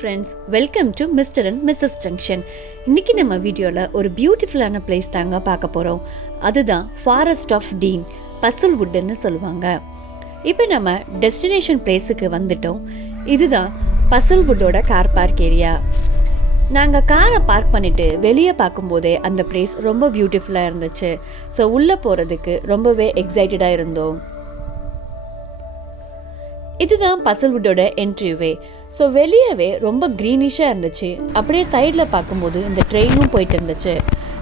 Friends, welcome to mister and missus junction. இன்றைக்கி நம்ம வீடியோவில் ஒரு பியூட்டிஃபுல்லான பிளேஸ் தாங்க பார்க்க போகிறோம். அதுதான் ஃபாரஸ்ட் ஆஃப் டீன், பசல்வுட்னு சொல்லுவாங்க. இப்போ நம்ம டெஸ்டினேஷன் பிளேஸுக்கு வந்துட்டோம். இதுதான் பசல்வுட்டோட கார் பார்க் ஏரியா. நாங்கள் காரை பார்க் பண்ணிவிட்டு வெளியே பார்க்கும்போதே அந்த பிளேஸ் ரொம்ப பியூட்டிஃபுல்லாக இருந்துச்சு. ஸோ உள்ளே போகிறதுக்கு ரொம்பவே எக்ஸைட்டடாக இருந்தோம். இதுதான் பசல்வுட்டோட என்ட்ரிவே. ஸோ வெளியவே ரொம்ப க்ரீனிஷாக இருந்துச்சு. அப்படியே சைடில் பார்க்கும்போது இந்த ட்ரெயினும் போயிட்டு இருந்துச்சு.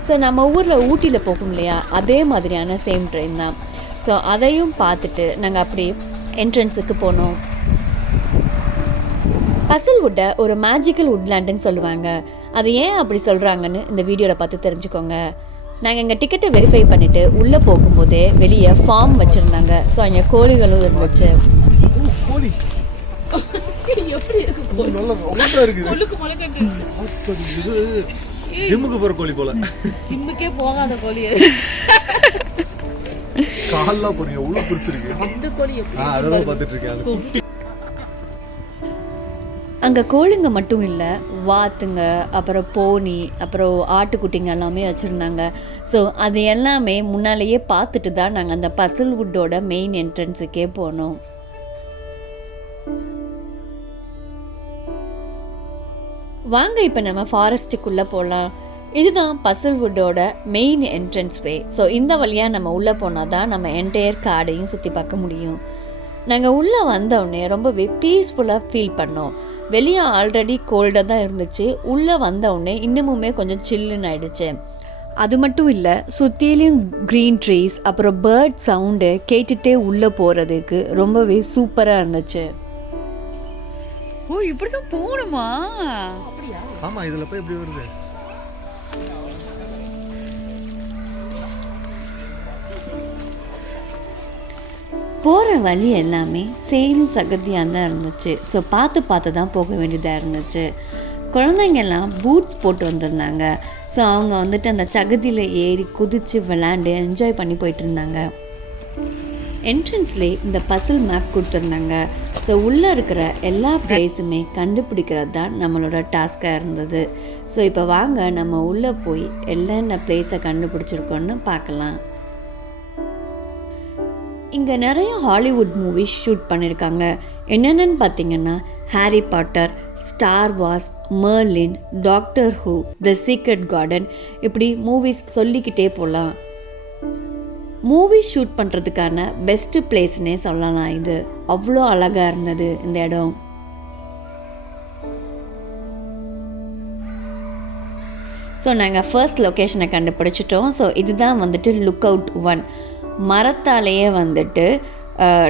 ஸோ நம்ம ஊரில் ஊட்டியில் போகும் இல்லையா, அதே மாதிரியான சேம் ட்ரெயின் தான். ஸோ அதையும் பார்த்துட்டு நாங்கள் அப்படியே என்ட்ரன்ஸுக்கு போனோம். பசல்வுட்டை ஒரு மேஜிக்கல் உட்லேண்டுன்னு சொல்லுவாங்க. அது ஏன் அப்படி சொல்கிறாங்கன்னு இந்த வீடியோவில் பார்த்து தெரிஞ்சுக்கோங்க. நாங்கள் எங்கள் டிக்கெட்டை வெரிஃபை பண்ணிவிட்டு உள்ளே போகும்போதே வெளியே ஃபார்ம் வச்சுருந்தாங்க. ஸோ அங்கே கோழிகளும் இருந்துச்சு. ஜிம்முக்கு போற கோழி போல, ஜிம்முக்கே போகாத கோழி கால்ல போறீங்க, உள்ள பெருசு இருக்கு. அந்த கோழி அததான் பார்த்துட்டு இருக்கேன். அங்கே கோழிங்க மட்டும் இல்லை, வாத்துங்க, அப்புறம் போனி, அப்புறம் ஆட்டுக்குட்டிங்க எல்லாமே வச்சுருந்தாங்க. ஸோ அது எல்லாமே முன்னாலேயே பார்த்துட்டு தான் நாங்கள் அந்த பசல்வுட்டோட மெயின் என்ட்ரன்ஸுக்கே போனோம். வாங்க இப்போ நம்ம ஃபாரஸ்ட்டுக்குள்ளே போகலாம். இதுதான் பசல்வுட்டோட மெயின் என்ட்ரன்ஸ் வே. ஸோ இந்த வழியாக நம்ம உள்ளே போனால் தான் நம்ம என்டையர் காடையும் சுற்றி பார்க்க முடியும். நாங்கள் உள்ளே வந்தோடனே ரொம்பவே பீஸ்ஃபுல்லாக ஃபீல் பண்ணோம். வெளியே ஆல்ரெடி கோல்டாக தான் இருந்துச்சு. உள்ளே வந்தவுடனே இன்னமுமே கொஞ்சம் சில்லுன்னு ஆயிடுச்சு. அது மட்டும் இல்லை, சுற்றிலையும் க்ரீன் ட்ரீஸ், அப்புறம் பேர்ட் சவுண்டு கேட்டுகிட்டே உள்ளே போகிறதுக்கு ரொம்பவே சூப்பராக இருந்துச்சு. ஓ, இப்படிதான் போகணுமா? ஆமா, இதுல போய் எப்படி வருது? போகிற வழி எல்லாமே சேரும் சகதியாக தான் இருந்துச்சு. ஸோ பார்த்து தான் போக வேண்டியதாக இருந்துச்சு. குழந்தைங்கெல்லாம் பூட்ஸ் போட்டு வந்திருந்தாங்க. ஸோ அவங்க வந்துட்டு அந்த சகதியில் ஏறி குதித்து விளாண்டு என்ஜாய் பண்ணி போயிட்டு இருந்தாங்க. என்ட்ரன்ஸ்லேயே இந்த பசில் மேப் கொடுத்துருந்தாங்க. ஸோ உள்ளே இருக்கிற எல்லா பிளேஸுமே கண்டுபிடிக்கிறது தான் நம்மளோட டாஸ்காக இருந்தது. ஸோ இப்போ வாங்க நம்ம உள்ளே போய் என்னென்ன பிளேஸை கண்டுபிடிச்சிருக்கோன்னு பார்க்கலாம். இங்கே நிறைய ஹாலிவுட் மூவிஸ் ஷூட் பண்ணியிருக்காங்க. என்னென்னு பார்த்தீங்கன்னா Harry Potter, star Wars, Merlin, doctor who, the secret garden, இப்படி மூவிஸ் சொல்லிக்கிட்டே போகலாம். மூவி ஷூட் பண்ணுறதுக்கான பெஸ்ட்டு பிளேஸ்னே சொல்லலாம். இது அவ்வளோ அழகாக இருந்தது இந்த இடம். ஸோ நாங்கள் ஃபர்ஸ்ட் லொக்கேஷனை கண்டுபிடிச்சிட்டோம். ஸோ இதுதான் வந்துட்டு லுக் அவுட் 1. மரத்தாலேயே வந்துட்டு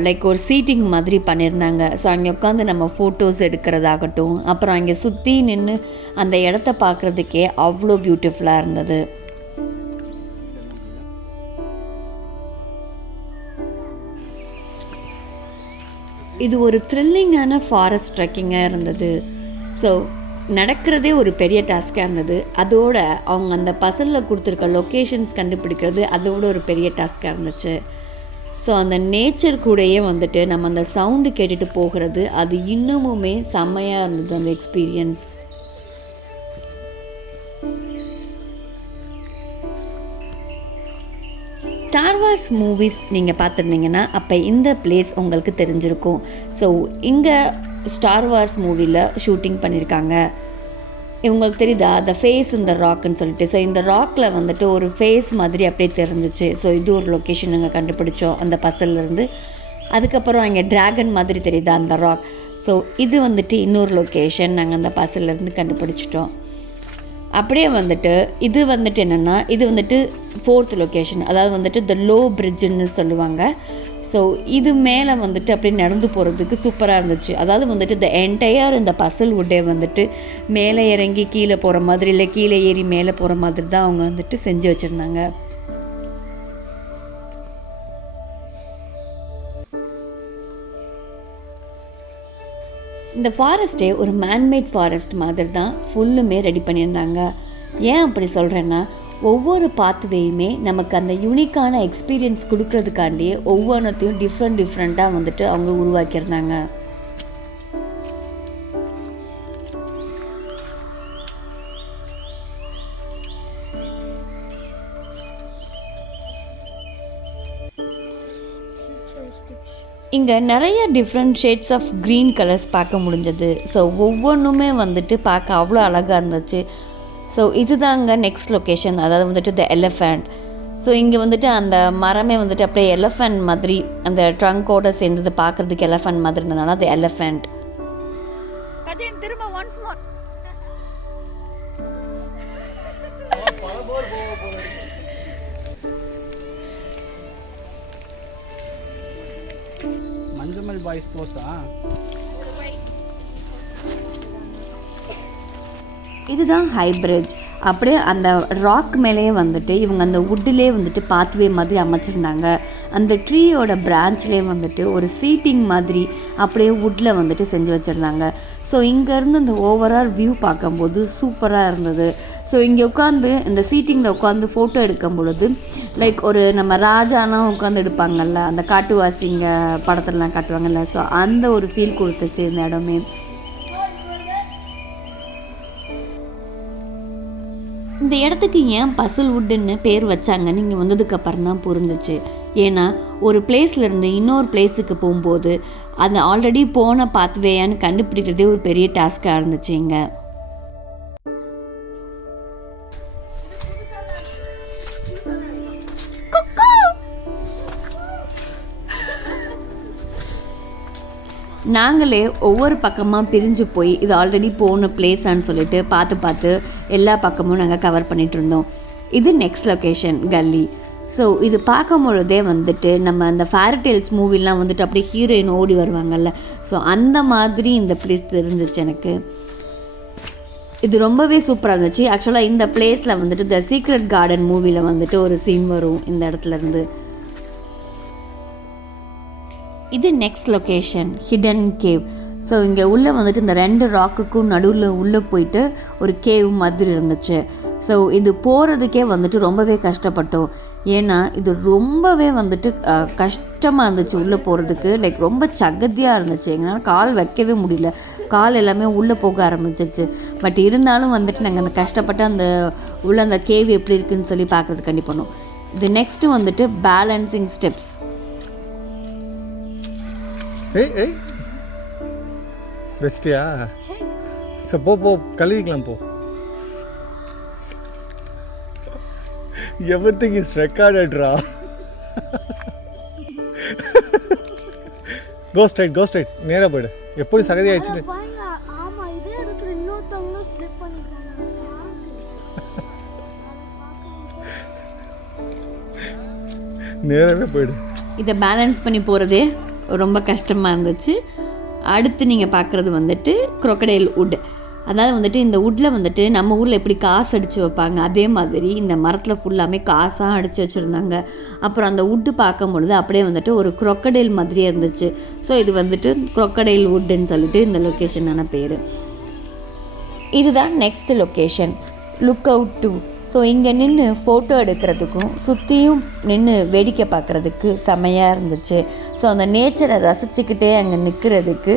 லைக் ஒரு சீட்டிங் மாதிரி பண்ணியிருந்தாங்க. ஸோ அங்கே உட்காந்து நம்ம ஃபோட்டோஸ் எடுக்கிறதாகட்டும், அப்புறம் அங்கே சுற்றி நின்று அந்த இடத்த பார்க்குறதுக்கே அவ்வளோ பியூட்டிஃபுல்லாக இருந்தது. இது ஒரு த்ரில்லிங்கான ஃபாரஸ்ட் ட்ரெக்கிங்காக இருந்தது. ஸோ நடக்கிறதே ஒரு பெரிய டாஸ்காக இருந்தது. அதோட அவங்க அந்த பசலில் கொடுத்துருக்க லொக்கேஷன்ஸ் கண்டுபிடிக்கிறது அதோட ஒரு பெரிய டாஸ்காக இருந்துச்சு. ஸோ அந்த நேச்சர் கூடயே வந்துட்டு நம்ம அந்த சவுண்டு கேட்டுட்டு போகிறது, அது இன்னமுமே செம்மையாக இருந்தது அந்த எக்ஸ்பீரியன்ஸ். ஸ்டார் வார்ஸ் மூவிஸ் நீங்கள் பார்த்துருந்தீங்கன்னா அப்போ இந்த பிளேஸ் உங்களுக்கு தெரிஞ்சிருக்கும். ஸோ இங்கே ஸ்டார் வார்ஸ் மூவியில் ஷூட்டிங் பண்ணியிருக்காங்க. இவங்களுக்கு தெரியுதா த ஃபேஸ் இந்த ராக்குன்னு சொல்லிட்டு. ஸோ இந்த ராக்கில் வந்துட்டு ஒரு ஃபேஸ் மாதிரி அப்படியே தெரிஞ்சிச்சு. ஸோ இது ஒரு லொக்கேஷன் நாங்கள் கண்டுபிடிச்சோம் அந்த பசல்லேருந்து. அதுக்கப்புறம் அங்கே ட்ராகன் மாதிரி தெரியுதா அந்த ராக். ஸோ இது வந்துட்டு இன்னொரு லொக்கேஷன் நாங்கள் அந்த பசல்லேருந்து கண்டுபிடிச்சிட்டோம். அப்படியே வந்துட்டு இது வந்துட்டு என்னென்னா, இது வந்துட்டு 4th லொக்கேஷன், அதாவது வந்துட்டு த லோ பிரிட்ஜுன்னு சொல்லுவாங்க. ஸோ இது மேலே வந்துட்டு அப்படியே நடந்து போகிறதுக்கு சூப்பராக இருந்துச்சு. அதாவது வந்துட்டு த என்டையர் இந்த பசல்வுட்டே வந்துட்டு மேலே இறங்கி கீழே போகிற மாதிரி, இல்லை கீழே ஏறி மேலே போகிற மாதிரி தான் அவங்க வந்துட்டு செஞ்சு வச்சுருந்தாங்க. இந்த ஃபாரஸ்ட்டே ஒரு மேன்மேட் ஃபாரஸ்ட் மாதிரி தான் ஃபுல்லுமே ரெடி பண்ணியிருந்தாங்க. ஏன் அப்படி சொல்கிறேன்னா, ஒவ்வொரு பாத்வேயுமே நமக்கு அந்த யூனிக்கான எக்ஸ்பீரியன்ஸ் கொடுக்கறதுக்காண்டியே ஒவ்வொன்றத்தையும் டிஃப்ரெண்ட்டாக வந்துட்டு அவங்க உருவாக்கியிருந்தாங்க. இங்கே நிறைய different shades of green colours பார்க்க முடிஞ்சது. ஸோ ஒவ்வொன்றுமே வந்துட்டு பார்க்க அவ்வளோ அழகாக இருந்துச்சு. ஸோ இதுதாங்க நெக்ஸ்ட் லொக்கேஷன், அதாவது வந்துட்டு த எலிஃபண்ட். ஸோ இங்கே வந்துட்டு அந்த மரமே வந்துட்டு அப்படியே எலிஃபண்ட் மாதிரி அந்த ட்ரங்கோடு சேர்ந்தது பார்க்குறதுக்கு எலிஃபண்ட் மாதிரி இருந்ததுனால அது எலிஃபண்ட். திரும்ப ஒன்ஸ் மோர். மஞ்சமல் பாய்ஸ் போஸா? இதுதான் ஹை பிரிட்ஜ். அப்படியே அந்த ராக் மேலேயே வந்துட்டு இவங்க அந்த வுட்டிலே வந்துட்டு பாத்வே மாதிரி அமைச்சிருந்தாங்க. அந்த ட்ரீயோட பிரான்ச்லேயே வந்துட்டு ஒரு சீட்டிங் மாதிரி அப்படியே வுட்டில் வந்துட்டு செஞ்சு வச்சுருந்தாங்க. ஸோ இங்கேருந்து அந்த ஓவரால் வியூ பார்க்கும்போது சூப்பராக இருந்தது. ஸோ இங்கே உட்காந்து இந்த சீட்டிங்கில் உட்காந்து ஃபோட்டோ எடுக்கும் பொழுது லைக் ஒரு நம்ம ராஜாலாம் உட்காந்து எடுப்பாங்கல்ல, அந்த காட்டுவாசிங்க படத்துலலாம் காட்டுவாங்கல்ல, ஸோ அந்த ஒரு ஃபீல் கொடுத்துச்சு இந்த இடமே. இந்த இடத்துக்கு ஏன் பசில் வுட்டுன்னு பேர் வச்சாங்கன்னு இங்கே வந்ததுக்கப்புறம் தான் புரிஞ்சிச்சு. ஏன்னா ஒரு பிளேஸ்லேருந்து இன்னொரு பிளேஸுக்கு போகும்போது அந்த ஆல்ரெடி போன பாத்வேயான்னு கண்டுபிடிக்கிறதே ஒரு பெரிய டாஸ்காக இருந்துச்சு. இங்கே நாங்களே ஒவ்வொரு பக்கமாக பிரிஞ்சு போய் இது ஆல்ரெடி போன பிளேஸான்னு சொல்லிட்டு பார்த்து எல்லா பக்கமும் நாங்கள் கவர் பண்ணிகிட்டு இருந்தோம். இது நெக்ஸ்ட் லொக்கேஷன் கல்லி. ஸோ இது பார்க்கும் பொழுதே வந்துட்டு நம்ம அந்த ஃபேரிடேல்ஸ் மூவிலாம் வந்துட்டு அப்படியே ஹீரோயின் ஓடி வருவாங்கல்ல, ஸோ அந்த மாதிரி இந்த பிளேஸ் தெரிஞ்சிச்சு எனக்கு. இது ரொம்பவே சூப்பராக இருந்துச்சு. ஆக்சுவலாக இந்த பிளேஸில் வந்துட்டு த சீக்ரெட் கார்டன் மூவியில் வந்துட்டு ஒரு சீன் வரும் இந்த இடத்துலேருந்து. இது next location hidden cave. So இங்கே உள்ளே வந்துட்டு இந்த 2 ராக்குக்கும் நடுவில் உள்ளே போயிட்டு ஒரு கேவ் மாதிரி இருந்துச்சு. ஸோ இது போகிறதுக்கே வந்துட்டு ரொம்பவே கஷ்டப்பட்டோம். ஏன்னா இது ரொம்பவே வந்துட்டு கஷ்டமாக இருந்துச்சு உள்ளே போகிறதுக்கு. லைக் ரொம்ப சகதியாக இருந்துச்சு. எங்களால் கால் வைக்கவே முடியல, கால் எல்லாமே உள்ளே போக ஆரம்பிச்சிச்சு. பட் இருந்தாலும் வந்துட்டு நாங்கள் அந்த கஷ்டப்பட்டு அந்த உள்ள அந்த கேவ் எப்படி இருக்குதுன்னு சொல்லி பார்க்குறதுக்காண்டி பண்ணோம். இது நெக்ஸ்ட்டு வந்துட்டு பேலன்சிங் ஸ்டெப்ஸ். ஏய் பெஸ்டியா? சரி போ கழுவிக்கலாம் போ. எவ்ரிதிங் இஸ் ரெக்கார்டட்ரா. கோ ஸ்ட்ரைட் நேரா போய்டு. எப்படி சகதி ஆயிடுச்சு? ஆமா, இதே இடத்துல இன்னொருத்தவங்க ஸ்லிப் பண்ணிட்டாங்க. நேராவே போய்டு. இதை பேலன்ஸ் பண்ணி போகிறதே ரொம்ப கஷ்டமாக இருந்துச்சு. அடுத்து நீங்கள் பார்க்குறது வந்துட்டு crocodile wood. அதாவது வந்துட்டு இந்த வுட்டில் வந்துட்டு நம்ம ஊரில் எப்படி காசு அடித்து வைப்பாங்க அதே மாதிரி இந்த மரத்தில் ஃபுல்லாமே காசாக அடித்து வச்சுருந்தாங்க. அப்புறம் அந்த வுட்டு பார்க்கும் பொழுது அப்படியே வந்துட்டு ஒரு crocodile மாதிரியே இருந்துச்சு. ஸோ இது வந்துட்டு crocodile woodன்னு சொல்லிட்டு இந்த லொக்கேஷனான பேர். இதுதான் next location look out 2. So இங்கே நின்று ஃபோட்டோ எடுக்கிறதுக்கும் சுற்றியும் நின்று வேடிக்கை பார்க்குறதுக்கு செம்மையாக இருந்துச்சு. ஸோ அந்த நேச்சரை ரசிச்சுக்கிட்டே அங்கே நிற்கிறதுக்கு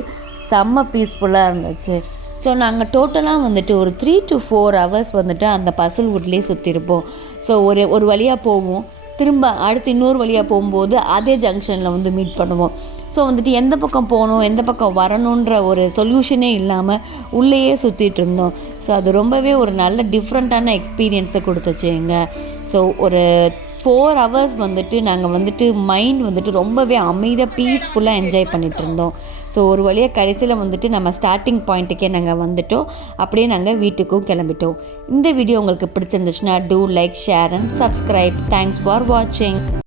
செம்ம பீஸ்ஃபுல்லாக இருந்துச்சு. ஸோ நாங்கள் டோட்டலாக வந்துட்டு ஒரு 3 to 4 hours வந்துட்டு அந்த பசில் வுட்லேயே சுற்றிருப்போம். ஸோ ஒரு வழியாக போவோம், திரும்ப அடுத்து இன்னொரு வழியாக போகும்போது அதே ஜங்ஷனில் வந்து மீட் பண்ணுவோம். ஸோ வந்துட்டு எந்த பக்கம் போகணும் எந்த பக்கம் வரணுன்ற ஒரு சொல்யூஷனே இல்லாமல் உள்ளேயே சுற்றிட்டு இருந்தோம். ஸோ அது ரொம்பவே ஒரு நல்ல டிஃப்ரெண்ட்டான எக்ஸ்பீரியன்ஸை கொடுத்துச்சு எங்கள். ஸோ ஒரு 4 hours வந்துட்டு நாங்கள் வந்துட்டு மைண்ட் வந்துட்டு ரொம்பவே அமைதியாக பீஸ்ஃபுல்லாக என்ஜாய் பண்ணிகிட்டு இருந்தோம். ஸோ ஒரு வழியாக கடைசியில் வந்துட்டு நம்ம ஸ்டார்டிங் பாயிண்ட்டுக்கே நாங்கள் வந்துட்டோம். அப்படியே நாங்கள் வீட்டுக்கும் கிளம்பிட்டோம். இந்த வீடியோ உங்களுக்கு பிடிச்சிருந்துச்சுன்னா do like, share and subscribe. Thanks for வாட்சிங்.